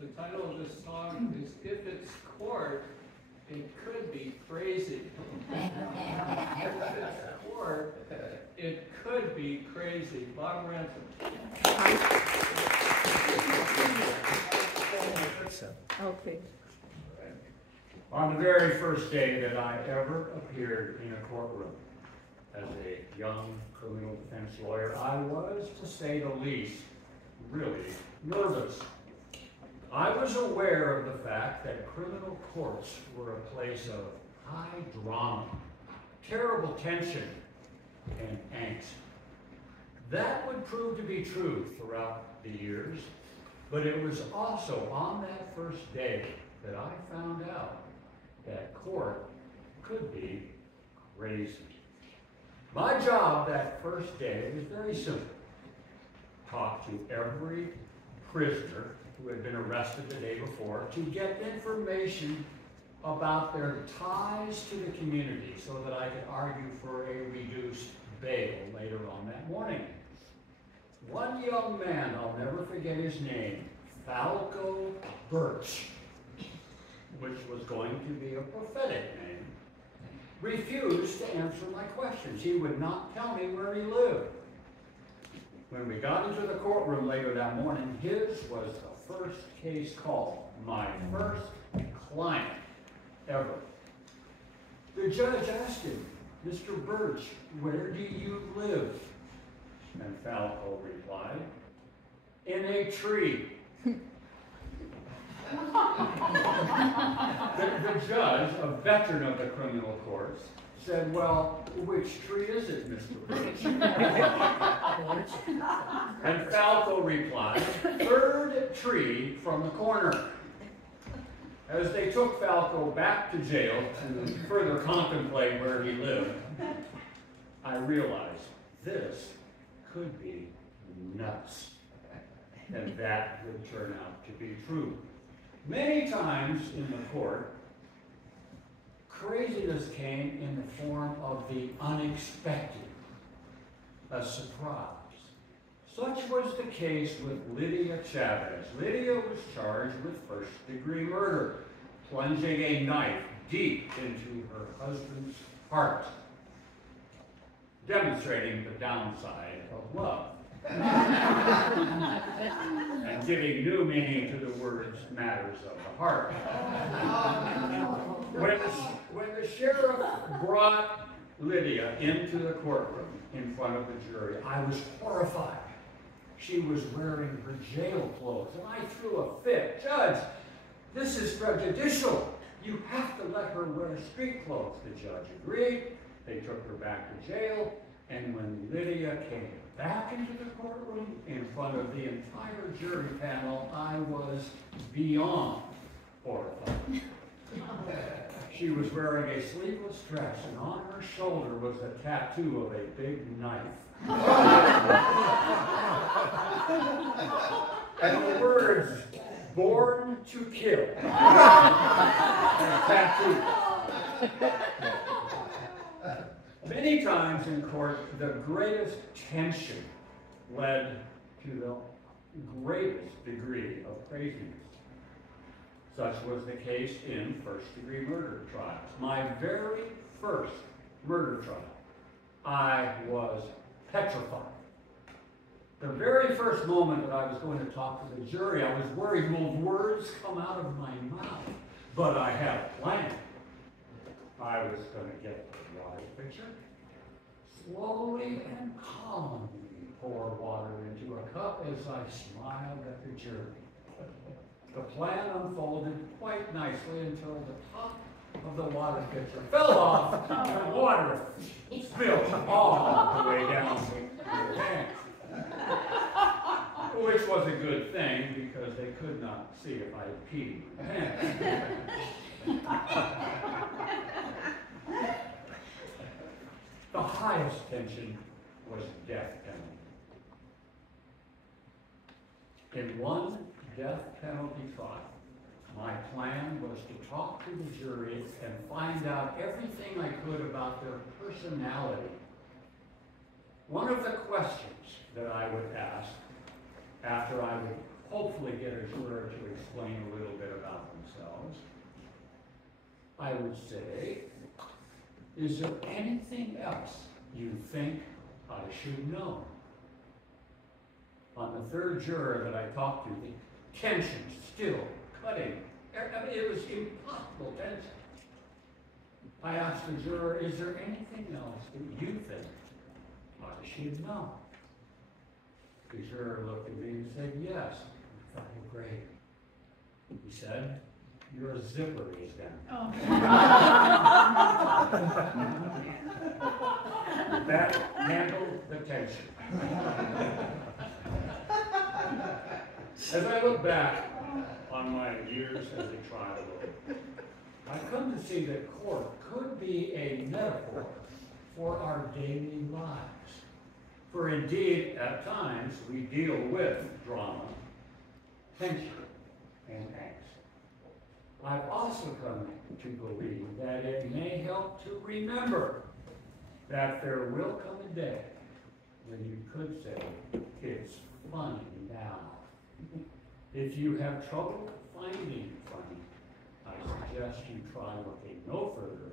The title of this song is If It's Court, It Could Be Crazy. If it's court, it could be crazy. Bob Ransom. Okay. On the very first day that I ever appeared in a courtroom as a young criminal defense lawyer, I was, to say the least, really nervous. I was aware of the fact that criminal courts were a place of high drama, terrible tension, and angst. That would prove to be true throughout the years, but it was also on that first day that I found out that court could be crazy. My job that first day was very simple. Talk to every prisoner who had been arrested the day before to get information about their ties to the community so that I could argue for a reduced bail later on that morning. One young man, I'll never forget his name, Falco Birch, which was going to be a prophetic name, refused to answer my questions. He would not tell me where he lived. When we got into the courtroom later that morning, his was the first case call, my first client ever. The judge asked him, "Mr. Birch, where do you live?" And Falco replied, "In a tree." The judge, a veteran of the criminal courts, said, "Well, which tree is it, Mr. Birch?" And Falco replied, "Third tree from the corner." As they took Falco back to jail to further contemplate where he lived, I realized this could be nuts, and that would turn out to be true. Many times in the court, craziness came in the form of the unexpected, a surprise. Such was the case with Lydia Chavez. Lydia was charged with first-degree murder, plunging a knife deep into her husband's heart, demonstrating the downside of love, and giving new meaning to the words matters of the heart. When the sheriff brought Lydia into the courtroom in front of the jury, I was horrified. She was wearing her jail clothes, and I threw a fit. "Judge, this is prejudicial. You have to let her wear street clothes." The judge agreed. They took her back to jail, and when Lydia came back into the courtroom in front of the entire jury panel, I was beyond horrified. She was wearing a sleeveless dress, and on her shoulder was a tattoo of a big knife. And the words, "Born to Kill," tattooed. Many times in court, the greatest tension led to the greatest degree of craziness. Such was the case in first-degree murder trials. My very first murder trial, I was petrified. The very first moment that I was going to talk to the jury, I was worried, will words come out of my mouth? But I had a plan. I was going to get the water pitcher, slowly and calmly pour water into a cup as I smiled at the jury. The plan unfolded quite nicely until the top of the water pitcher fell off and water spilled all the way down the tank. Which was a good thing because they could not see if I had peed in the pants. The highest tension was death penalty. In one death penalty trial, my plan was to talk to the jury and find out everything I could about their personality. One of the questions that I would ask after I would hopefully get a juror to explain a little bit about themselves, I would say, is there anything else you think I should know? On the third juror that I talked to, the tension's still cutting. I mean, it was impossible tension. I asked the juror, is there anything else that you think I should know? The juror looked at me and said, yes. I thought, well, great. He said, your zipper is down. That handled the tension. As I look back on my years as a trial lawyer, I come to see that court could be a metaphor for our daily lives. For indeed, at times, we deal with drama, tension, and angst. I've also come to believe that it may help to remember that there will come a day when you could say, it's funny now. If you have trouble finding funny, I suggest you try looking no further